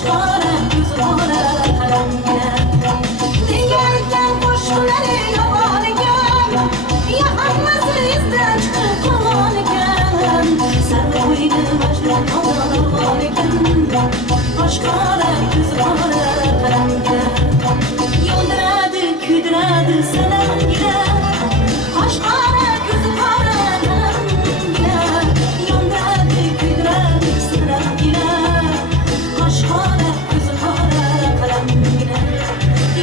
Qo'shqora ko'zi qora qalamgina Degandan qo'shiqlari yomon ekan Ya hammasi izdan chiqib qolgan ekan Sarva bo'yni Majnun qolgan ekan Qo'shqora ko'zi qora qalamgina Yondiradi, kuydiradi salamgina Qo'shqora ko'zi qora qalamgina Yondiradi, kuydiradi salamgina Qo'shqora ko'zi qora qalamgina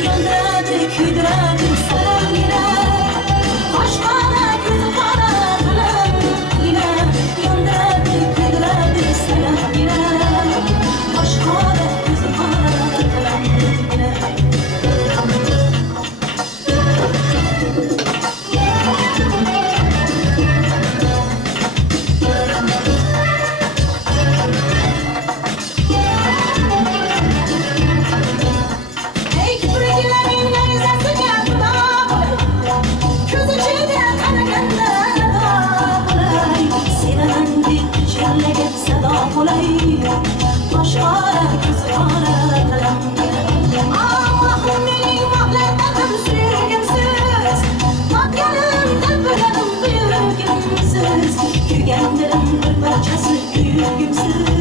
Yondiradi, kuydiradi salamgina Qo'shqora ko'zi qora qalamgina Yondiradi, kuydiradi salamgina Qo'shqora ko'zi qora qalamgina Ey kipriklarning nayzasiga fido bo'lay Ko'z ichida qaraganda bo'lay Sevaman deb jillaga sado bo'lay Qo'shqora ko'zi qora qalamgina Allohim mening maqladdan ham suygansiz Totganimdan biladim buyurgimsiz Kuygan dilim bir parchasi kuyugimsiz